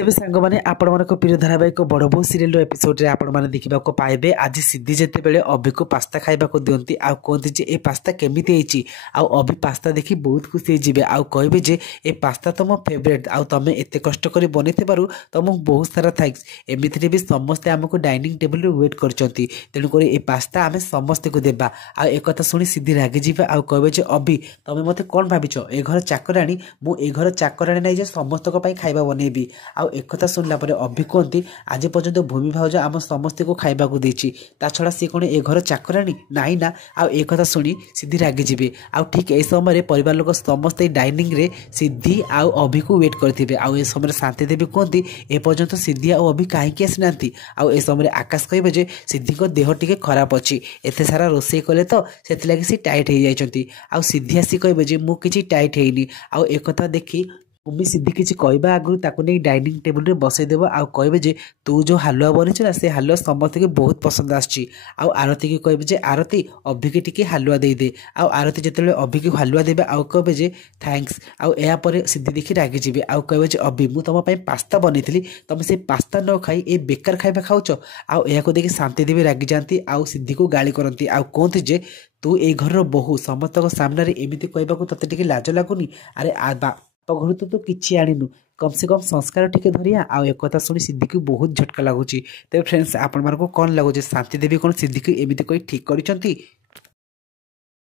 तेज सांग मैंने आपण मान प्रिय धारावाहिक बड़ बो सीरियल एपिसोड आपण मैंने देखा पाइबे। आज सिद्धि जिते बड़े अभि को पास्ता खाइबा दिखती कहते जे ए पास्ता केमिति होइछि अभि पास्ता देखी बहुत खुशी होइजिबे कहे जे ए पास्ता तुम फेवरेट तुम एत कष्ट कर बन तुमको बहुत सारा थैंक्स। एमती भी समस्ते आमको डाइनिंग टेबल वेट कर तेणुक ए पास्ता आम समस्त को देवा एक शुणी सिद्धि रागिजी कहे जे अभि तुम मत कौन भाविच ए घर चाकराणी मुझे घर चाकराणी नहीं समस्त खाइबा बनैबी एक शुणला अभि कहती आज पर्यंत भूमि भाउज आम समस्त को खाइबा देती छड़ा सी कौन ए घर चाकराणी नाई ना एक शुणी सिद्धि रागिजी ठीक ए समय परिवार लोक समस्ते डाइनिंग रे सिद्धि आउ अभि को वेट करथिबे ए समय शांति देवी कहती ए पर्यंत सिद्धि आउ अभि कहीं आसीना ए समय आकाश कहे जे सिद्धि को देह टिके खराब अच्छी एत सारा रोषे कले तो से सी टाइट हो जाती सिद्धि आसी कहे जे मु किछि टाइट हेनी एक देखी उम्मी सिद्धि किसी कहवा आगु ताकू नहीं डाइनिंग टेबल रे बसईदेव कहे जे तू जो हालुआ बनीचु ना से हालुआ समस्त के बहुत पसंद आरती की कहे जे आरती अभि की टिके हालुआ दे आरती जिते अभि की हालुआ देवे कहे जे थैंक्स यापर सिद्धि देखी रागिजी कहे जे अभि मु तुम पास्ता बनई तुम से पास्ता न खाई ए बेकार खाଇବା खाऊच या देखिए शांति देवी रागी जाती सिद्धि को गाली करती कहती जे तू ए घर बहु समस्त सामने एमती कहवाक तोते टिके लाज लगुनि अरे घर तो किसी आणीनु कम से कम संस्कार टिके धरिया एक शुणी सिद्धि को बहुत झटका लगुच। तेज फ्रेंड्स आपण मानको कौन लगुच शांति देवी कौन सिद्धि को एमती कही ठीक कर